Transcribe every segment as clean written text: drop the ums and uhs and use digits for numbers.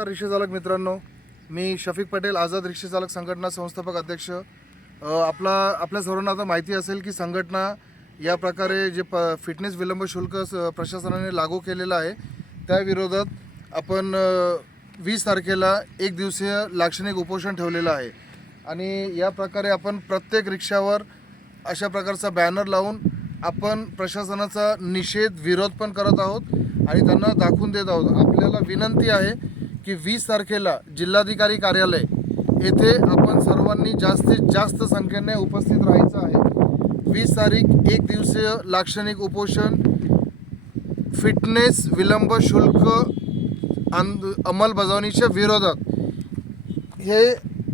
नमस्कार रिक्षाचालक मित्रांनो, मी शफीक पटेल, आझाद रिक्षाचालक संघटना संस्थापक अध्यक्ष। आपल्या सर्वांना आता माहिती असेल की संघटना या प्रकारे जे फिटनेस विलंब शुल्क प्रशासनाने लागू केलेलं आहे त्या विरोधात आपण 20 तारखेला एक दिवसीय लाक्षणिक उपोषण ठेवलेलं आहे। आणि या प्रकारे आपण प्रत्येक रिक्षावर अशा प्रकारचा बॅनर लावून आपण प्रशासनाचा निषेध विरोध पण करत आहोत आणि त्यांना दाखवून देत आहोत। आपल्याला विनंती आहे की 20 तारखेला जिल्हाधिकारी कार्यालय येथे आपण सर्वांनी जास्तीत जास्त संख्येने उपस्थित राहायचं आहे। 20 तारीख एक दिवसीय लाक्षणिक उपोषण फिटनेस विलंब शुल्क अंमलबजावणीच्या विरोधात हे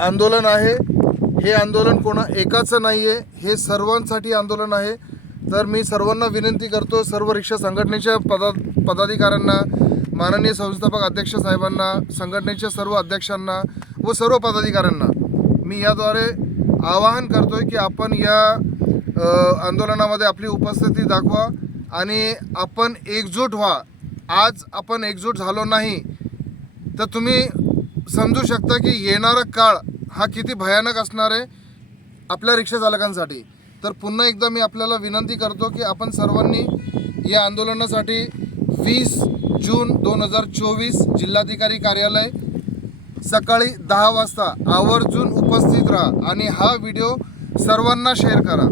आंदोलन आहे। हे आंदोलन कोणा एकाचं नाही आहे, हे सर्वांसाठी आंदोलन आहे। तर मी सर्वांना विनंती करतो, सर्व रिक्षा संघटनेच्या पदाधिकाऱ्यांना, माननीय संस्थापक अध्यक्ष साहेबांना, संघटनेच्या सर्व अध्यक्षांना व सर्व पदाधिकाऱ्यांना मी याद्वारे आवाहन करतोय की आपण या आंदोलनामध्ये आपली उपस्थिती दाखवा आणि आपण एकजूट व्हा। आज आपण एकजूट झालो नाही तर तुम्ही समजू शकता की येणारा काळ हा किती भयानक असणार आहे आपल्या रिक्षा चालकांसाठी। तर पुन्हा एकदा मी आपल्याला विनंती करतो की आपण सर्वांनी या आंदोलनासाठी 20 जून 2024 जिल्हाधिकारी कार्यालय सकाळी 10 वाजता आवर्जून उपस्थित राहा आणि हा व्हिडिओ सर्वांना शेअर करा।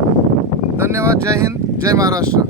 धन्यवाद। जय हिंद, जय महाराष्ट्र।